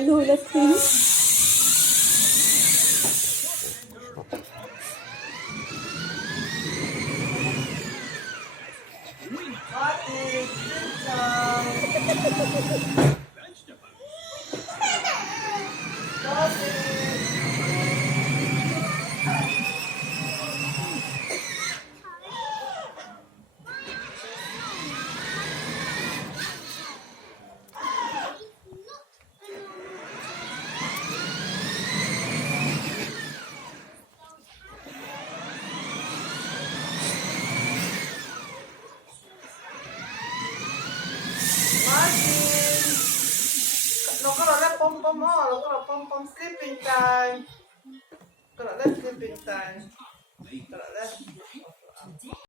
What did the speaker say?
luôn là tiếng. Martin, good job. Martin, no kalau ada pom pom oh, kalau pom pom sleeping time, kalau ada sleeping time, kalau ada.